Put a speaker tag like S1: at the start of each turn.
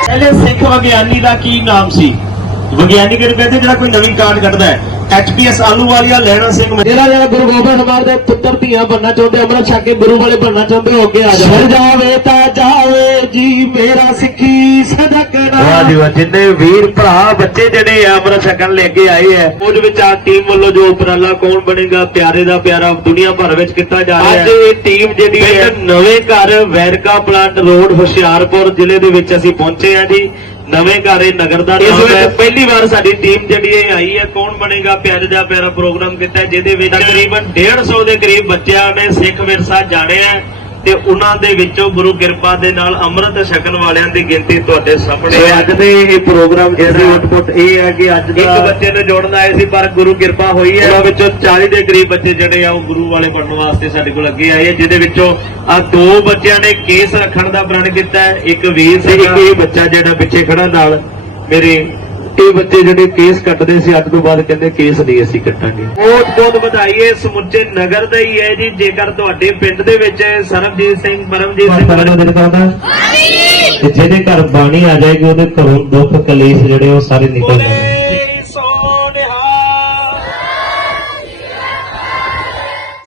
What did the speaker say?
S1: पहले सिख विग्यानी का की नाम सी? विग्यानी कहते जो कोई नवी कांड कटदा है। HPS आलूवालिया लैना सिंह
S2: ਜਿਹੜਾ ਗੁਰੂ ਗੋਬਿੰਦ ਸਮਾਜ ਦੇ ਪੁੱਤਰ ਧੀਆਂ ਬਣਨਾ ਚਾਹੁੰਦੇ, ਅੰਮ੍ਰਿਤ ਛਕ ਕੇ ਗੁਰੂ ਵਾਲੇ ਬਣਨਾ ਚਾਹੁੰਦੇ ਹੋ, ਅੱਗੇ ਆ ਜਾਓ। ਜਾਵੇ ਤਾਂ ਜਾਵੇ ਜੀ ਮੇਰਾ ਸਿੱਖੀ ਸਦਕਣਾ।
S1: ਵਾਹ ਜੀ ਵਾਹ, ਜਿੰਨੇ ਵੀਰ ਭਰਾ ਬੱਚੇ ਜਿਹੜੇ ਅੰਮ੍ਰਿਤ ਛਕਣ ਲੈ ਕੇ ਆਏ ਹੈ, ਉਹਦੇ ਵਿੱਚ ਆ ਟੀਮ ਵੱਲੋਂ ਜੋ ਉਪਰਾਲਾ ਕੌਣ ਬਣੇਗਾ ਪਿਆਰੇ ਦਾ ਪਿਆਰਾ ਦੁਨੀਆ ਭਰ ਵਿੱਚ ਕੀਤਾ ਜਾ ਰਿਹਾ ਹੈ। ਅੱਜ ਇਹ ਟੀਮ ਜਿਹੜੀ ਹੈ ਨਵੇਂ ਘਰ ਵੈਰਕਾ ਪਲਾਂਟ ਰੋਡ ਹੁਸ਼ਿਆਰਪੁਰ ਜ਼ਿਲ੍ਹੇ ਦੇ ਵਿੱਚ ਅਸੀਂ ਪਹੁੰਚੇ ਹਾਂ ਜੀ। ਨਵੇਂ ਘਰ ਇਹ ਨਗਰ ਦਾ ਨਾਮ ਹੈ। ਪਹਿਲੀ ਵਾਰ ਸਾਡੀ ਟੀਮ ਜਿਹੜੀ ਇਹ ਆਈ ਹੈ। ਕੌਣ ਬਣੇਗਾ ਪਿਆਰੇ ਦਾ ਪਿਆਰਾ ਪ੍ਰੋਗਰਾਮ ਕੀਤਾ, ਜਿਹਦੇ ਵਿੱਚ ਤਕਰੀਬਨ 150 ਦੇ ਕਰੀਬ ਬੱਚਿਆਂ ਨੇ ਸਿੱਖ ਵਿਰਸਾ ਜਾਣਿਆ ਤੇ ਉਹਨਾਂ ਦੇ ਵਿੱਚੋਂ ਗੁਰੂ ਕਿਰਪਾ ਦੇ ਨਾਲ ਅੰਮ੍ਰਿਤ ਛਕਣ ਵਾਲਿਆਂ ਦੀ ਗਿਣਤੀ ਤੁਹਾਡੇ ਸਾਹਮਣੇ ਹੈ। ਅੱਜ ਦੇ ਇਹ ਪ੍ਰੋਗਰਾਮ ਜਿਹੜੇ ਆਊਟਪੁੱਟ ਇਹ ਹੈ ਕਿ ਅੱਜ ਇੱਕ ਬੱਚੇ ਨੂੰ ਜੋੜਨ ਆਏ ਸੀ, ਪਰ ਗੁਰੂ ਕਿਰਪਾ ਹੋਈ ਹੈ। ਉਹਨਾਂ ਵਿੱਚੋਂ 40 ਦੇ ਕਰੀਬ ਬੱਚੇ ਜਿਹੜੇ ਆ ਉਹ ਗੁਰੂ ਵਾਲੇ ਬਣਨ ਵਾਸਤੇ ਸਾਡੇ ਕੋਲ ਅੱਗੇ ਆਏ, ਜਿਹਦੇ ਵਿੱਚੋਂ ਆ 2 ਬੱਚਿਆਂ ਨੇ ਕੇਸ ਰੱਖਣ ਦਾ ਪ੍ਰਣ ਕੀਤਾ ਹੈ। ਇੱਕ ਵੀਰ ਸੀ, ਇੱਕ ਇਹ ਬੱਚਾ ਜਿਹੜਾ ਪਿੱਛੇ ਖੜਾ ਨਾਲ ਮੇਰੇ, ਇਹ ਬੱਚੇ ਜਿਹੜੇ ਕੇਸ ਕੱਟਦੇ ਸੀ, ਅੱਜ ਤੋਂ ਬਾਅਦ ਕਹਿੰਦੇ ਕੇਸ ਨਹੀਂ ਅਸੀਂ ਕੱਟਾਂਗੇ। ਬਹੁਤ ਬਹੁਤ ਵਧਾਈ ਹੈ ਸਮੁੱਚੇ ਨਗਰ ਦਾ ਹੀ ਹੈ ਜੀ। ਜੇਕਰ ਤੁਹਾਡੇ ਪਿੰਡ ਦੇ ਵਿੱਚ ਸਰਬਜੀਤ ਸਿੰਘ ਪਰਮਜੀਤ ਸਿੰਘ
S2: ਜਿਹਦੇ ਘਰ ਬਾਣੀ ਆ ਜਾਏਗੀ ਉਹਦੇ ਘਰੋਂ ਦੁੱਖ ਕਲੇਸ਼ ਜਿਹੜੇ ਉਹ ਸਾਰੇ ਨਿਕਲ ਜਾਣਗੇ।